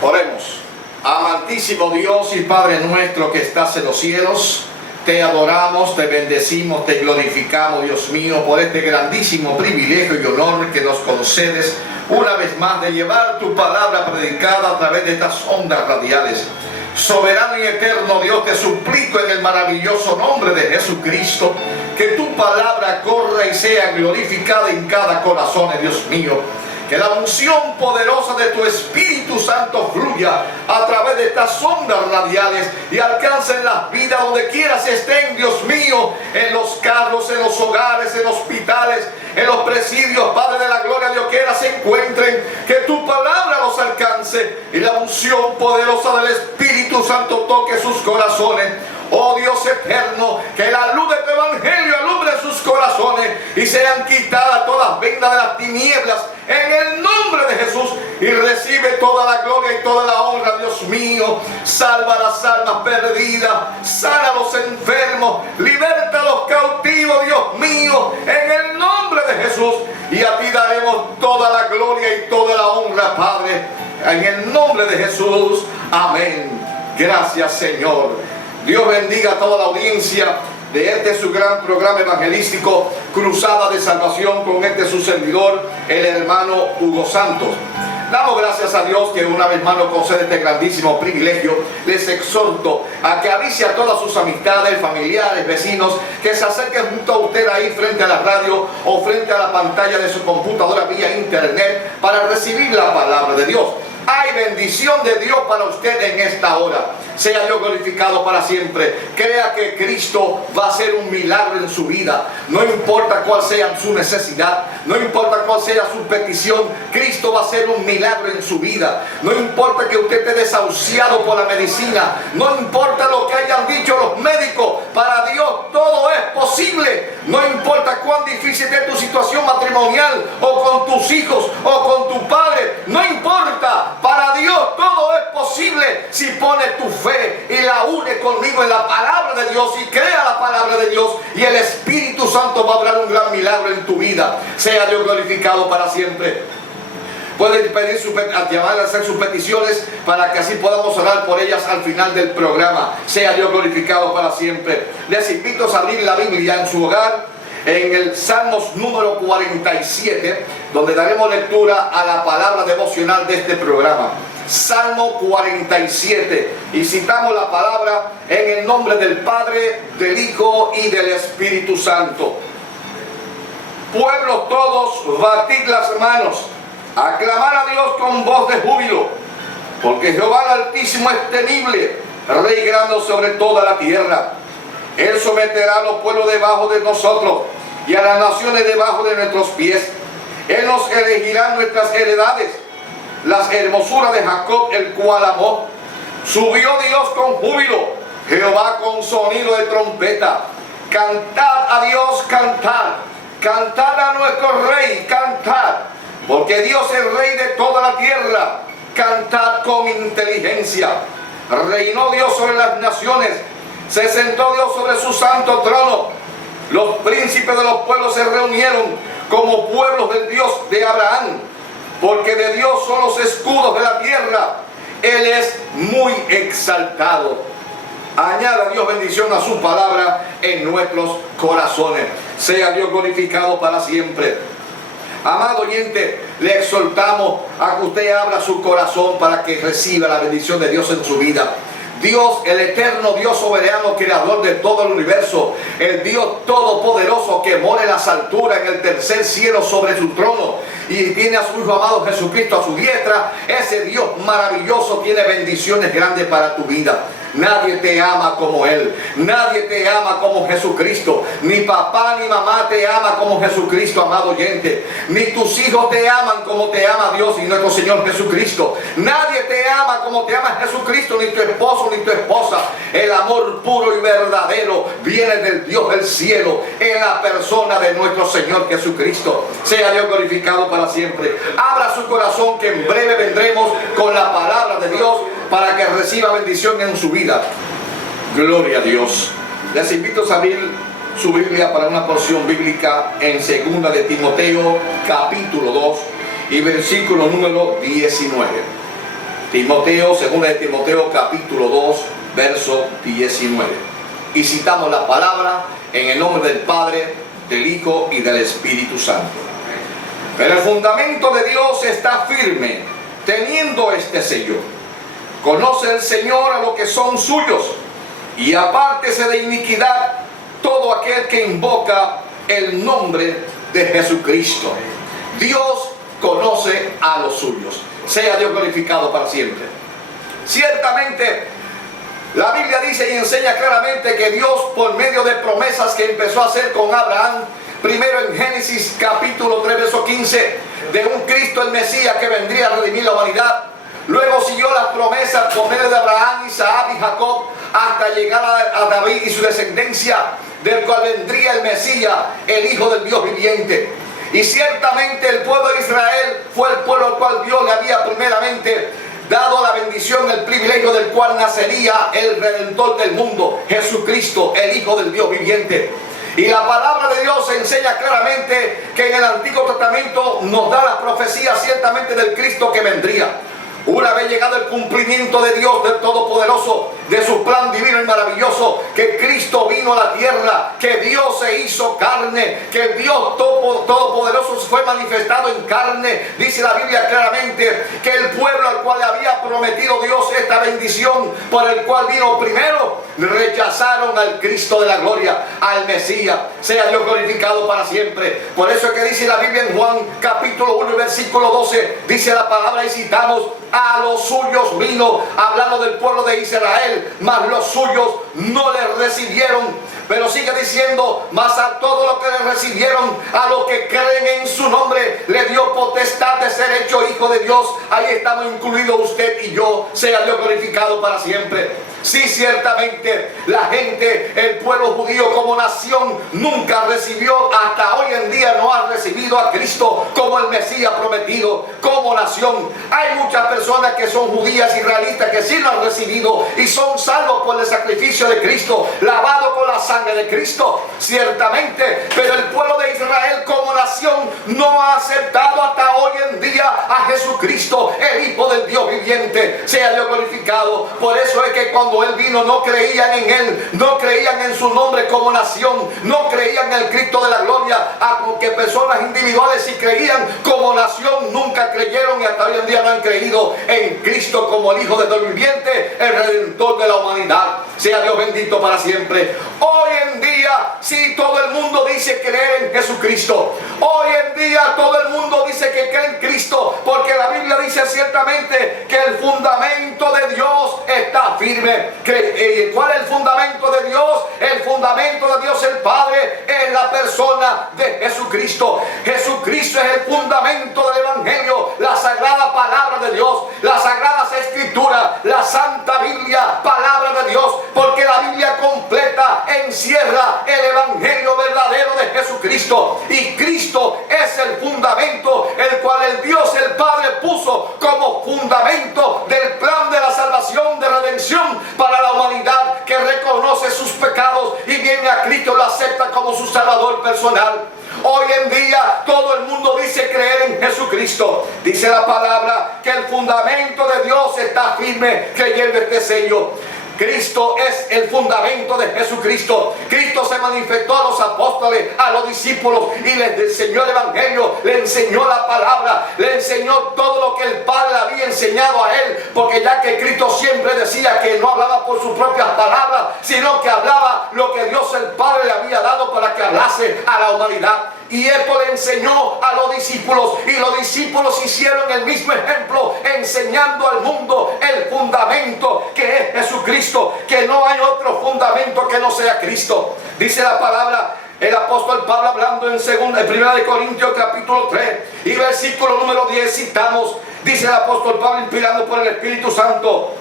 Oremos. Amantísimo Dios y Padre nuestro que estás en los cielos, te adoramos, te bendecimos, te glorificamos, Dios mío, por este grandísimo privilegio y honor que nos concedes una vez más de llevar tu palabra predicada a través de estas ondas radiales. Soberano y eterno Dios, te suplico en el maravilloso nombre de Jesucristo que tu palabra corra y sea glorificada en cada corazón, Dios mío. Que la unción poderosa de tu Espíritu Santo fluya a través de estas ondas radiales y alcancen las vidas donde quiera se estén, Dios mío, en los carros, en los hogares, en hospitales, en los presidios, Padre de la gloria, Dios quiera se encuentren, que tu palabra los alcance y la unción poderosa del Espíritu Santo toque sus corazones. Oh Dios eterno, que la luz de tu evangelio alumbre sus corazones y sean quitadas todas vendas de las tinieblas en el nombre de Jesús, y recibe toda la gloria y toda la honra, Dios mío. Salva las almas perdidas, sana a los enfermos, liberta a los cautivos, Dios mío, en el nombre de Jesús, y a ti daremos toda la gloria y toda la honra, Padre, en el nombre de Jesús. Amén. Gracias, Señor. Dios bendiga a toda la audiencia de este su gran programa evangelístico, Cruzada de Salvación, con este su servidor, el hermano Hugo Santos. Damos gracias a Dios que una vez más nos concede este grandísimo privilegio. Les exhorto a que avise a todas sus amistades, familiares, vecinos, que se acerquen junto a usted ahí frente a la radio o frente a la pantalla de su computadora vía internet para recibir la palabra de Dios. Hay bendición de Dios para usted en esta hora. Sea Dios glorificado para siempre. Crea que Cristo va a hacer un milagro en su vida. No importa cuál sea su necesidad, no importa cuál sea su petición, Cristo va a hacer un milagro en su vida. No importa que usted esté desahuciado por la medicina, no importa lo que hayan dicho los médicos, para Dios todo es posible. No importa cuán difícil esté tu situación matrimonial, o con tus hijos, o con tu padre, no importa. Para Dios todo es posible si pones tu fe y la une conmigo en la palabra de Dios y crea la palabra de Dios, y el Espíritu Santo va a obrar un gran milagro en tu vida. Sea Dios glorificado para siempre. Pueden pedir llamar a hacer sus peticiones para que así podamos orar por ellas al final del programa. Sea Dios glorificado para siempre. Les invito a abrir la Biblia en su hogar, en el Salmos número 47, donde daremos lectura a la palabra devocional de este programa. Salmo 47, y citamos la palabra en el nombre del Padre, del Hijo y del Espíritu Santo. Pueblos todos, batid las manos, aclamar a Dios con voz de júbilo, porque Jehová el Altísimo es temible, Rey grande sobre toda la tierra. Él someterá a los pueblos debajo de nosotros y a las naciones debajo de nuestros pies. Él nos elegirá nuestras heredades, las hermosuras de Jacob, el cual amó. Subió Dios con júbilo, Jehová con sonido de trompeta. Cantad a Dios, cantad, cantad a nuestro Rey, cantad, porque Dios es Rey de toda la tierra. Cantad con inteligencia. Reinó Dios sobre las naciones, se sentó Dios sobre su santo trono. Los príncipes de los pueblos se reunieron como pueblos del Dios de Abraham, porque de Dios son los escudos de la tierra. Él es muy exaltado. Añada Dios bendición a su palabra en nuestros corazones. Sea Dios glorificado para siempre. Amado oyente, le exhortamos a que usted abra su corazón para que reciba la bendición de Dios en su vida. Dios, el eterno Dios soberano, creador de todo el universo, el Dios todopoderoso que mora en las alturas, en el tercer cielo sobre su trono, y tiene a su Hijo amado Jesucristo a su diestra. Ese Dios maravilloso tiene bendiciones grandes para tu vida. Nadie te ama como Él. Nadie te ama como Jesucristo. Ni papá ni mamá te ama como Jesucristo, amado oyente. Ni tus hijos te aman como te ama Dios y nuestro Señor Jesucristo. Nadie te ama como te ama Jesucristo, ni tu esposo ni tu esposa. El amor puro y verdadero viene del Dios del cielo, en la persona de nuestro Señor Jesucristo. Sea Dios glorificado para siempre. Abra su corazón, que en breve vendremos con la palabra de Dios para que reciba bendición en su vida. Gloria a Dios. Les invito a abrir su Biblia para una porción bíblica en 2 de Timoteo capítulo 2 y versículo número 19. Timoteo, segunda de Timoteo capítulo 2, verso 19. Y citamos la palabra en el nombre del Padre, del Hijo y del Espíritu Santo. Pero el fundamento de Dios está firme, teniendo este sello. Conoce el Señor a los que son suyos, y apártese de iniquidad todo aquel que invoca el nombre de Jesucristo. Dios conoce a los suyos. Sea Dios glorificado para siempre. Ciertamente, la Biblia dice y enseña claramente que Dios, por medio de promesas que empezó a hacer con Abraham, primero en Génesis capítulo 3, verso 15, de un Cristo el Mesías que vendría a redimir la humanidad. Luego siguió las promesas por medio de Abraham, Isaac y Jacob, hasta llegar a David y su descendencia, del cual vendría el Mesías, el Hijo del Dios viviente. Y ciertamente el pueblo de Israel fue el pueblo al cual Dios le había primeramente dado la bendición, el privilegio del cual nacería el Redentor del mundo, Jesucristo, el Hijo del Dios viviente. Y la palabra de Dios enseña claramente que en el Antiguo Testamento nos da la profecía ciertamente del Cristo que vendría. Una vez llegado el cumplimiento de Dios, del Todopoderoso, de su plan divino y maravilloso, que Cristo vino a la tierra, que Dios se hizo carne, que Dios Todopoderoso fue manifestado en carne. Dice la Biblia claramente que el pueblo al cual le había prometido Dios esta bendición, por el cual vino primero, rechazaron al Cristo de la gloria, al Mesías. Sea Dios glorificado para siempre. Por eso es que dice la Biblia en Juan capítulo 1 versículo 12, dice la palabra y citamos: a los suyos vino, hablando del pueblo de Israel, mas los suyos no le recibieron. Pero sigue diciendo: mas a todos los que le recibieron, a los que creen en su nombre, le dio potestad de ser hecho hijo de Dios. Ahí estamos incluidos usted y yo. Sea Dios glorificado para siempre. Sí, ciertamente la gente, el pueblo judío como nación, nunca recibió, hasta hoy en día no ha recibido a Cristo como el Mesías prometido, como nación. Hay muchas personas que son judías israelitas que sí lo han recibido y son salvos por el sacrificio de Cristo, lavados con la sangre de Cristo, ciertamente. Pero el pueblo de Israel como nación no ha aceptado hasta hoy en día a Jesucristo, el Hijo del Dios viviente. Sea Dios glorificado. Por eso es que cuando Él vino no creían en Él, no creían en su nombre como nación, no creían en el Cristo de la gloria, aunque personas individuales sí creían, como nación nunca creyeron y hasta hoy en día no han creído en Cristo como el Hijo del Dios viviente, el Redentor de la humanidad. Sea Dios bendito para siempre. Hoy en día, sí, todo el mundo dice creer en Jesucristo. Hoy en día todo el mundo dice que cree en Cristo, porque la Biblia dice ciertamente que el fundamento de Dios está firme. ¿Cuál es el fundamento de Dios? El fundamento de Dios el Padre es la persona de Jesucristo. Jesucristo es el fundamento del Evangelio, la sagrada palabra de Dios, las sagradas escrituras, la Santa Biblia, palabra de Dios, porque la Biblia completa encierra el Evangelio verdadero de Jesucristo. Y Cristo es el fundamento, el cual el Dios el Padre puso como fundamento del plan de la salvación, de redención para la humanidad que reconoce sus pecados y viene a Cristo, lo acepta como su Salvador personal. Hoy en día todo el mundo dice creer en Jesucristo. Dice la palabra que el fundamento de Dios está firme, creyendo este sello. Cristo es el fundamento de Jesucristo. Cristo se manifestó a los apóstoles, a los discípulos, y les enseñó el Evangelio, le enseñó la palabra, le enseñó todo lo que el Padre había enseñado a él, porque ya que Cristo siempre decía que no hablaba por sus propias palabras, sino que hablaba lo que Dios el Padre le había dado para que hablase a la humanidad. Y esto le enseñó a los discípulos, y los discípulos hicieron el mismo ejemplo, enseñando al mundo el fundamento que es Jesucristo, que no hay otro fundamento que no sea Cristo. Dice la palabra, el apóstol Pablo hablando en 1 de Corintios capítulo 3 y versículo número 10, citamos, dice el apóstol Pablo inspirado por el Espíritu Santo: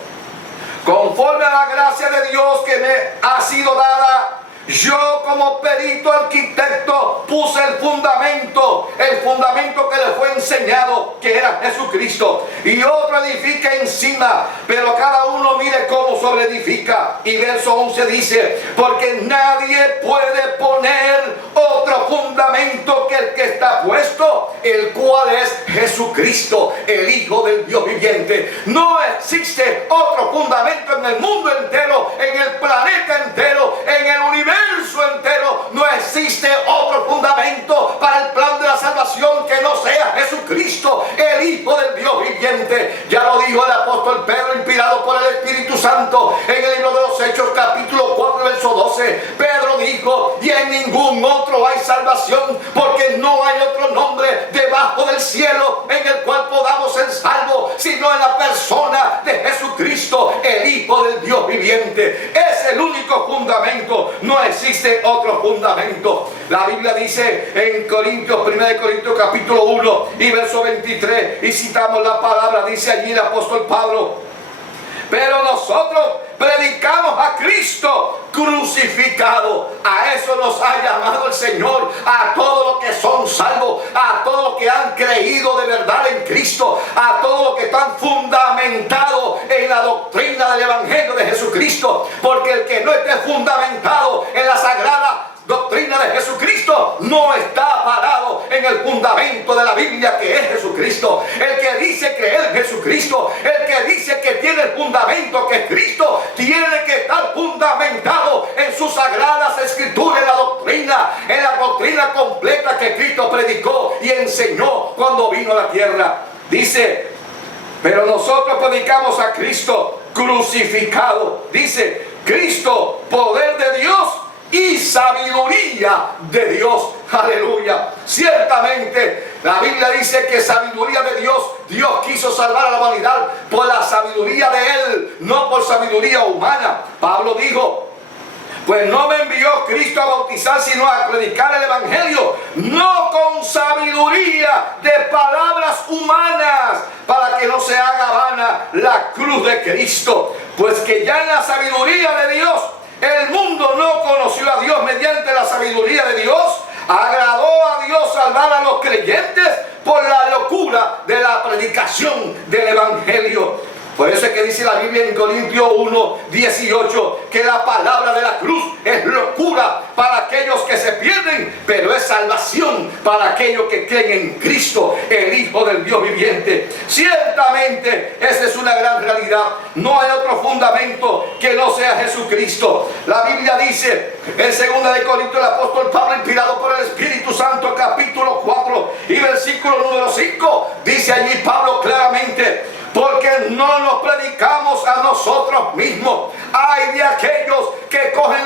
conforme a la gracia de Dios que me ha sido dada, yo como perito arquitecto puse el fundamento que le fue enseñado, que era Jesucristo, y otro edifica encima cima, pero cada uno mire cómo sobreedifica. Y verso 11 dice: porque nadie puede poner otro fundamento que el que está puesto, el cual es Jesucristo, el Hijo del Dios viviente. No existe otro fundamento en el mundo entero, en el planeta entero, en el universo entero. No existe otro fundamento para el plan de la salvación que no sea Jesucristo, el Hijo del Dios viviente. Ya lo dijo el apóstol Pedro, inspirado por el Espíritu Santo, en el libro de los Hechos, capítulo 4, verso 12. Pedro dijo: y en ningún otro hay salvación, porque no hay otro nombre debajo del cielo en el cual podamos ser salvos, sino en la persona de Jesucristo, el Hijo del Dios viviente. Es el único fundamento, no existe otro fundamento. La Biblia dice en Corintios, 1 Corintios capítulo 1 y verso 23, y citamos la palabra, dice allí el apóstol Pablo: pero nosotros predicamos a Cristo crucificado. A eso nos ha llamado el Señor, a todos los que son salvos, a todos los que han creído de verdad en Cristo, a todos los que están fundamentados en la doctrina del Evangelio de Jesucristo. Porque el que no esté fundamentado en la sagrada doctrina de Jesucristo no está parado en el fundamento de la Biblia, que es Jesucristo. El que dice creer en Jesucristo, el que dice que tiene el fundamento que es Cristo, tiene que estar fundamentado en sus sagradas escrituras, en la doctrina completa que Cristo predicó y enseñó cuando vino a la tierra. Dice: pero nosotros predicamos a Cristo crucificado. Dice: Cristo, poder de Dios y sabiduría de Dios. Aleluya. Ciertamente la Biblia dice que sabiduría de Dios. Dios quiso salvar a la humanidad por la sabiduría de Él, no por sabiduría humana. Pablo dijo: pues no me envió Cristo a bautizar, sino a predicar el Evangelio, no con sabiduría de palabras humanas, para que no se haga vana la cruz de Cristo. Pues que ya en la sabiduría de Dios, el mundo no conoció a Dios. Mediante la sabiduría de Dios, agradó a Dios salvar a los creyentes por la locura de la predicación del Evangelio. Por eso es que dice la Biblia en Corintios 1, 18, que la palabra de la cruz es locura para aquellos que se pierden, pero es salvación para aquellos que creen en Cristo, el Hijo del Dios viviente. Ciertamente esa es una gran realidad. No hay otro fundamento que no sea Jesucristo. La Biblia dice en 2 Corintios, el apóstol Pablo, inspirado por el Espíritu Santo, capítulo 4 y versículo número 5, dice allí Pablo claramente: porque no nos predicamos a nosotros mismos. Hay de aquellos que cogen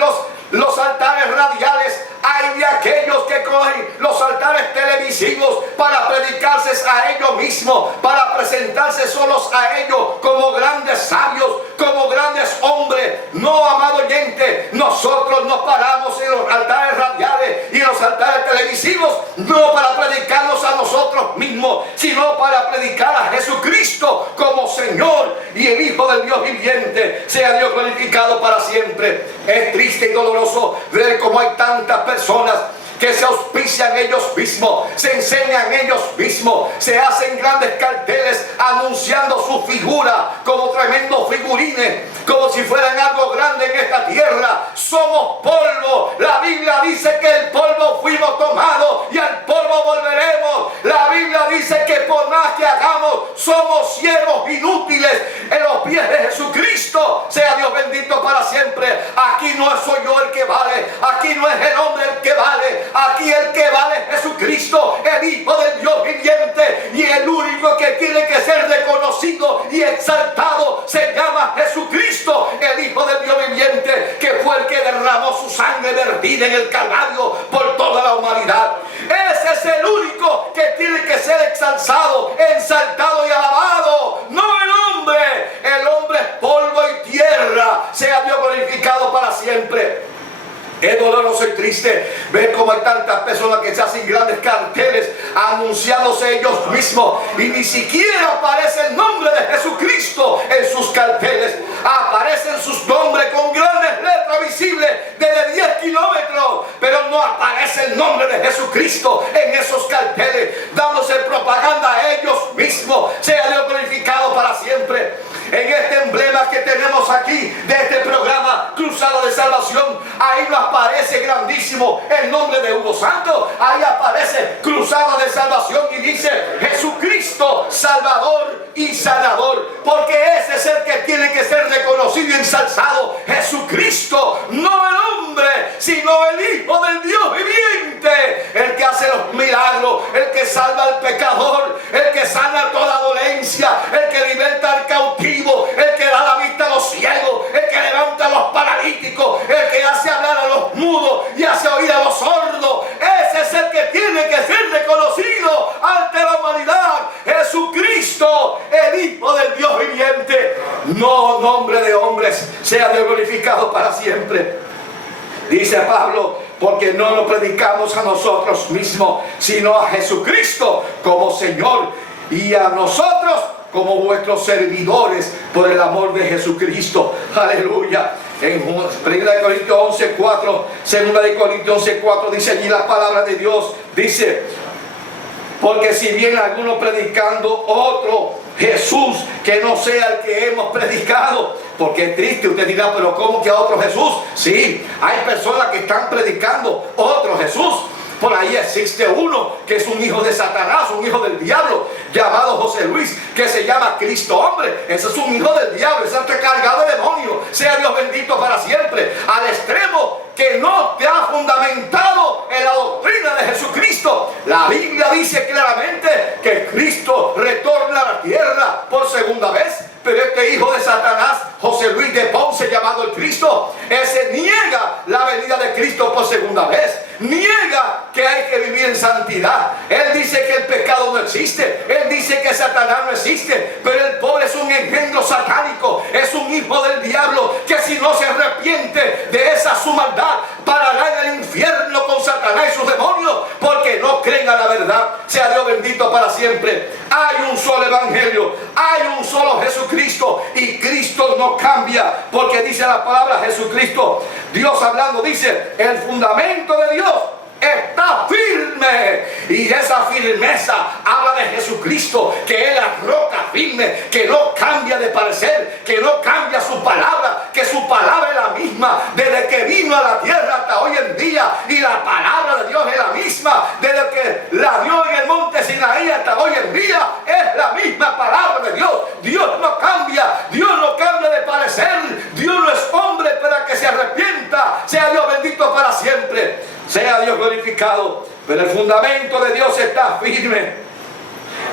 los altares radiales, hay de aquellos que cogen los altares televisivos para predicarse a ellos mismos, para presentarse solos a ellos como grandes sabios, como grandes hombres. No, amado oyente, nosotros nos paramos en los altares radiales y en los altares televisivos, no para predicarnos a nosotros mismos, sino para predicar a Jesucristo como Señor y el Hijo del Dios viviente. Sea Dios glorificado para siempre. Es triste y doloroso ver cómo hay tantas personas que se auspician ellos mismos, se enseñan ellos mismos, se hacen grandes carteles anunciando su figura como tremendos figurines, como si fueran algo grande en esta tierra. Somos polvo. La Biblia dice que el polvo fuimos tomados y al polvo volveremos. La Biblia dice que por más que hagamos, somos siervos inútiles en los pies de Jesucristo. Sea Dios bendito para siempre. Aquí no soy yo el que vale, aquí no es el hombre el que vale, aquí el que vale es Jesucristo, el Hijo del Dios viviente, y el único que tiene que ser reconocido y exaltado se llama Jesucristo, el Hijo del Dios viviente, que fue el que derramó su sangre vertida en el Calvario por toda la humanidad. Ese es el único que tiene que ser exaltado, exaltado y alabado, no el hombre. El hombre es polvo y tierra. Sea Dios glorificado para siempre. Es doloroso y triste ver cómo hay tantas personas que se hacen grandes carteles anunciándose ellos mismos y ni siquiera aparece el nombre de Jesucristo en sus carteles. Aparecen sus nombres con grandes letras visibles desde 10 kilómetros, pero no aparece el nombre de Jesucristo en esos carteles, dándose propaganda a ellos mismos. Sea Dios glorificado para siempre. En páginas que tenemos aquí de este programa Cruzada de Salvación, ahí no aparece grandísimo el nombre de Hugo Santos. Ahí aparece Cruzada de Salvación y dice Jesucristo Salvador y Sanador, porque ese es el que tiene que ser reconocido y ensalzado. Jesucristo, no el hombre, sino el Hijo del Dios viviente, el que hace los milagros, el que salva al pecador, el que sana toda dolencia, el que liberta al cautivo, el que da la vista a los ciegos, el que levanta a los paralíticos, el que hace hablar a los mudos y hace oír a los sordos. Ese es el que tiene que ser reconocido ante la humanidad. Jesucristo, el Hijo del Dios viviente. No nombre de hombres, sea Dios glorificado para siempre. Dice Pablo, porque no lo predicamos a nosotros mismos, sino a Jesucristo como Señor, y a nosotros como vuestros servidores por el amor de Jesucristo. Aleluya. En 1 Corintios 11:4, 2 Corintios 11:4 dice allí la palabra de Dios, dice: porque si bien alguno predicando otro Jesús que no sea el que hemos predicado, porque es triste, usted dirá, pero ¿cómo que a otro Jesús? Sí, hay personas que están predicando otro Jesús. Por ahí existe uno que es un hijo de Satanás, un hijo del diablo, llamado José Luis, que se llama Cristo hombre. Ese es un hijo del diablo, ese está cargado de demonios. Sea Dios bendito para siempre, al extremo que no te ha fundamentado en la doctrina de Jesucristo. La Biblia dice claramente que Cristo retorna a la tierra por segunda vez. Pero este hijo de Satanás, José Luis de Ponce, llamado el Cristo, ese niega la venida de Cristo por segunda vez. Niega que hay que vivir en santidad. Él dice que el pecado no existe. Él dice que Satanás no existe. Pero el pobre es un engendro satánico. Es un hijo del diablo que si no se arrepiente de esa su maldad, parará en el infierno con Satanás y sus demonios, porque no creen a la verdad. Sea Dios bendito para siempre. Hay un solo evangelio. Hay un solo Jesucristo. Y Cristo no cambia, porque dice la palabra Jesucristo. Dios hablando dice: el fundamento de Dios está firme, y esa firmeza habla de Jesucristo, que es la roca firme, que no cambia de parecer, que no cambia su palabra, que su palabra es la misma desde que vino a la tierra hasta hoy en día, y la palabra de Dios es la misma desde que la dio en el monte Sinaí hasta hoy en día. Es la misma palabra de Dios. Dios no cambia, Dios no cambia de parecer. Dios no es hombre para que se arrepienta. Sea Dios bendito para siempre. Sea Dios glorificado. Pero el fundamento de Dios está firme,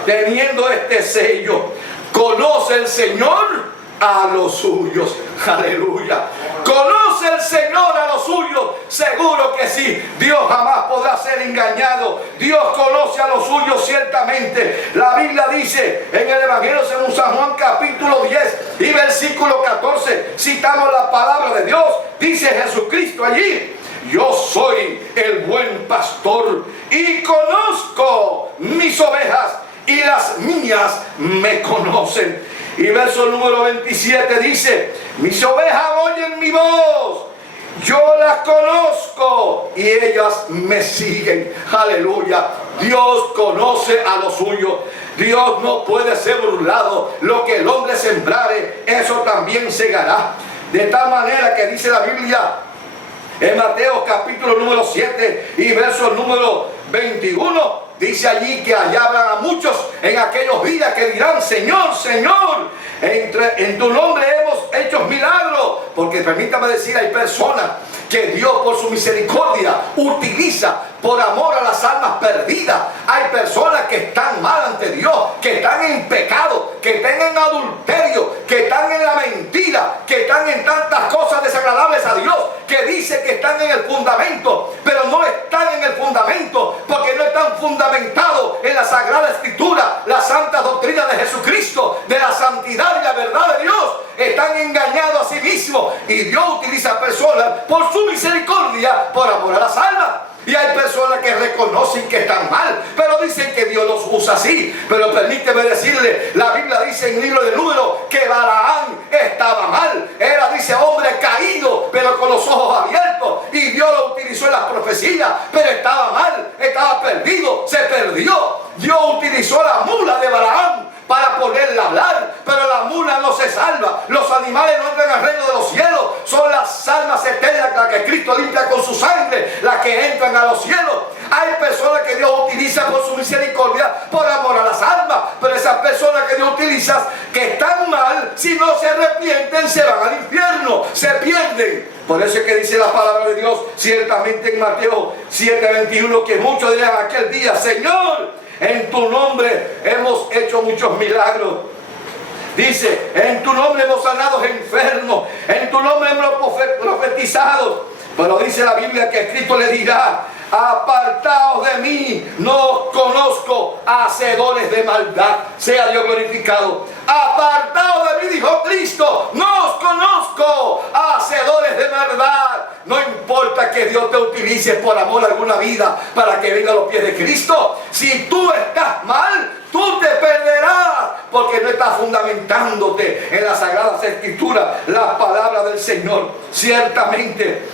teniendo este sello: conoce el Señor a los suyos. Aleluya. ¿Conoce el Señor a los suyos? Seguro que sí. Dios jamás podrá ser engañado. Dios conoce a los suyos ciertamente. La Biblia dice en el Evangelio según San Juan capítulo 10 y versículo 14, citamos la palabra de Dios. Dice Jesucristo allí: yo soy el buen pastor y conozco mis ovejas, y las mías me conocen. Y verso número 27 dice: mis ovejas oyen mi voz, yo las conozco y ellas me siguen. Aleluya. Dios conoce a los suyos. Dios no puede ser burlado. Lo que el hombre sembrare, eso también segará. De tal manera que dice la Biblia en Mateo capítulo número 7 y verso número 21, dice allí que allá habrá muchos en aquellos días que dirán: Señor, Señor, en tu nombre hemos hecho milagros. Porque permítame decir, hay personas que Dios por su misericordia utiliza por amor a las almas perdidas. Hay personas que están mal ante Dios, que están en pecado, que están en adulterio, que están en la mentira, que están en tantas cosas desagradables a Dios, que dice que están en el fundamento, pero no están en el fundamento, porque no están fundamentados en la Sagrada Escritura, la santa doctrina de Jesucristo, de la santidad y la verdad de Dios. Están engañados a sí mismos, y Dios utiliza personas por su misericordia, por amor a las almas. Y hay personas que reconocen que están mal, pero dicen que Dios los usa así. Pero permíteme decirle, la Biblia dice en el libro de Números que Balaam estaba mal. Era, dice, hombre caído, pero con los ojos abiertos. Y Dios lo utilizó en las profecías, pero estaba mal, estaba perdido, se perdió. Dios utilizó la mula de Balaam para poderla hablar, pero la mula no se salva. Los animales no entran al reino de los cielos. Son las almas eternas, las que Cristo limpia con su sangre, las que entran a los cielos. Hay personas que Dios utiliza por su misericordia, por amor a las almas. Pero esas personas que Dios utiliza, que están mal, si no se arrepienten, se van al infierno, se pierden. Por eso es que dice la palabra de Dios, ciertamente en Mateo 7:21, que muchos dirán aquel día: Señor, en tu nombre hemos hecho muchos milagros. Dice: en tu nombre hemos sanado enfermos, en tu nombre hemos profetizado. Pero dice la Biblia que Cristo le dirá: apartaos de mí, no os conozco, hacedores de maldad. Sea Dios glorificado. Apartaos de mí, dijo Cristo, no os conozco, hacedores de maldad. No importa que Dios te utilice por amor a alguna vida para que venga a los pies de Cristo. Si tú estás mal, tú te perderás, porque no estás fundamentándote en las sagradas escrituras, la palabra del Señor. Ciertamente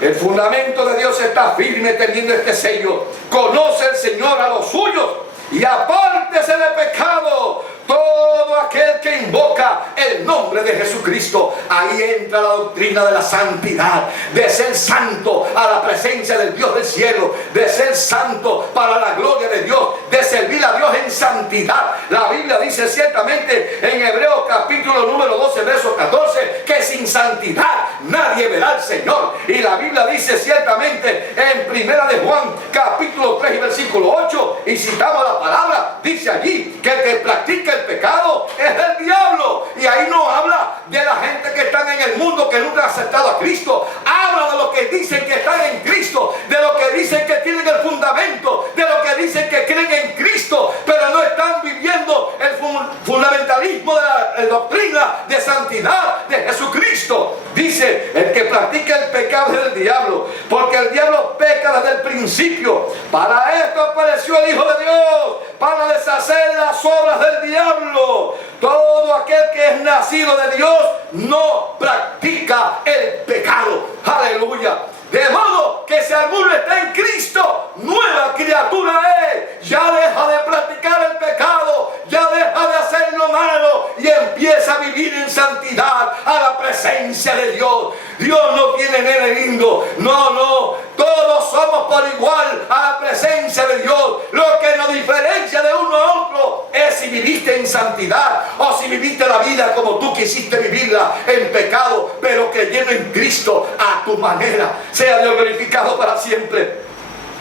el fundamento de Dios está firme teniendo este sello: conoce el Señor a los suyos y apártese de pecado todo aquel que invoca el nombre de Jesucristo. Ahí entra la doctrina de la santidad, de ser santo a la presencia del Dios del cielo, de ser santo para la gloria de Dios, de servir a Dios en santidad. La Biblia dice ciertamente en Hebreos capítulo número 12 verso 14 que sin santidad nadie verá al Señor. Y la Biblia dice ciertamente en primera de Juan capítulo 3 y versículo 8, y citamos la palabra, dice allí que el que practica el pecado es del diablo. Y ahí no habla de la gente que están en el mundo, que nunca han aceptado a Cristo. Habla de los que dicen que están en Cristo, de los que dicen que tienen el fundamento, de los que dicen que creen en Cristo, pero no están viviendo el fundamentalismo de la doctrina de santidad de Jesucristo. Dice: el que practica el pecado es del diablo, porque el diablo peca desde el principio. Para esto apareció el Hijo de Dios, para deshacer las obras del diablo. Todo aquel que es nacido de Dios no practica el pecado. Aleluya. De modo que si alguno está en Cristo, nueva criatura es. Ya deja de practicar el pecado, ya deja de hacer lo malo y empieza a vivir en santidad a la presencia de Dios. Dios no tiene nene lindo, no, todos somos por igual a la presencia de Dios. Lo que nos diferencia de uno a otro es si viviste en santidad o si viviste la vida como tú quisiste vivirla, en pecado, pero creyendo en Cristo a tu manera. Sea Dios glorificado para siempre.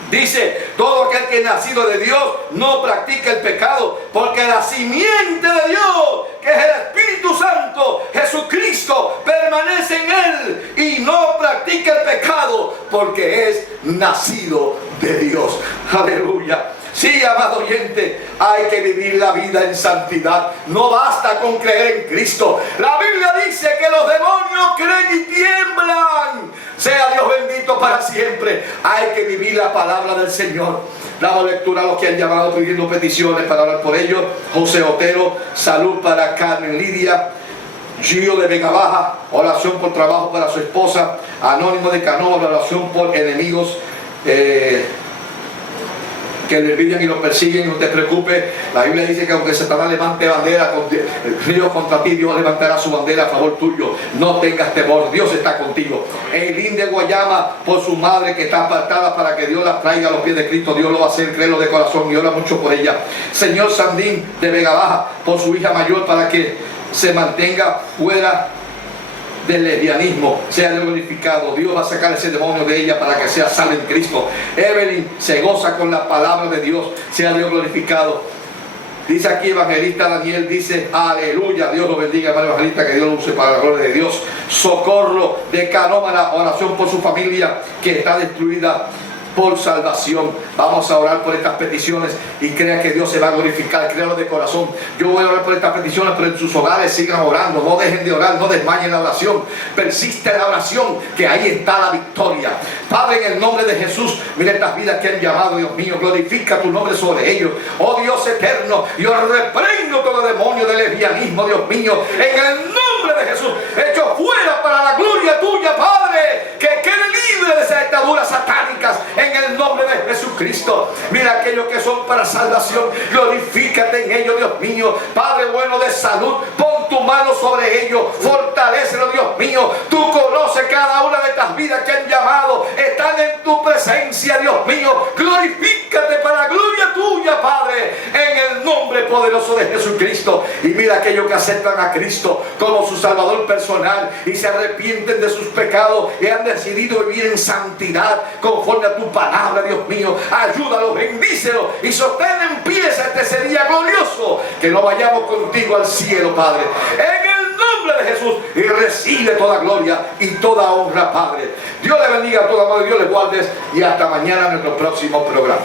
Dice: todo aquel que es nacido de Dios no practica el pecado, porque la simiente de Dios, que es el Espíritu Santo, Jesucristo, permanece en él y no practica el pecado, porque es nacido de Dios. Aleluya. Sí, amado oyente, hay que vivir la vida en santidad. No basta con creer en Cristo. La Biblia dice que los demonios creen y tiemblan. Sea Dios bendito para siempre. Hay que vivir la palabra del Señor. Damos lectura a los que han llamado pidiendo peticiones para orar por ellos. José Otero, salud para Carmen Lidia. Gio de Vega Baja, oración por trabajo para su esposa. Anónimo de Canoa, oración por enemigos que le envidian y lo persiguen. No te preocupes, la Biblia dice que aunque Satanás levante bandera contra ti, Dios levantará su bandera a favor tuyo. No tengas temor, Dios está contigo. Eileen de Guayama, por su madre que está apartada, para que Dios la traiga a los pies de Cristo. Dios lo va a hacer, créelo de corazón, y ora mucho por ella. Señor Sandín de Vega Baja, por su hija mayor, para que se mantenga fuera del lesbianismo. Sea Dios glorificado. Dios va a sacar ese demonio de ella para que sea salva en Cristo. Evelyn se goza con la palabra de Dios. Sea Dios glorificado. Dice aquí evangelista Daniel, dice: aleluya, Dios lo bendiga, hermano evangelista, que Dios lo use para la gloria de Dios. Socorro de Canómana, oración por su familia que está destruida por salvación. Vamos a orar por estas peticiones y crea que Dios se va a glorificar. Créalo de corazón. Yo voy a orar por estas peticiones, pero en sus hogares sigan orando. No dejen de orar, no desmayen la oración. Persiste en la oración, que ahí está la victoria. Padre, en el nombre de Jesús, mira estas vidas que han llamado, Dios mío. Glorifica tu nombre sobre ellos. Oh Dios eterno, yo reprendo todo demonio de lesbianismo, Dios mío, en el nombre de Jesús. Hecho fuera para la gloria tuya, Padre. Que quede libre de esas ataduras satánicas en el nombre de Jesucristo. Mira aquellos que son para salvación, glorifícate en ellos, Dios mío. Padre bueno de salud, pon tu mano sobre ellos, fortalécelos, Dios mío. Tú conoces cada una de estas vidas que han llamado, están en tu presencia, Dios mío. Glorifícate para la gloria tuya, Padre, en el nombre poderoso de Jesucristo. Y mira aquellos que aceptan a Cristo como su Salvador personal y se arrepienten de sus pecados y han decidido vivir en santidad conforme a tu palabra, Dios mío. Ayúdalos, bendícelos y sostén en pie este día glorioso, que no vayamos contigo al cielo, Padre, en el nombre de Jesús, y recibe toda gloria y toda honra, Padre. Dios le bendiga a toda madre, Dios le guarde, y hasta mañana en nuestro próximo programa.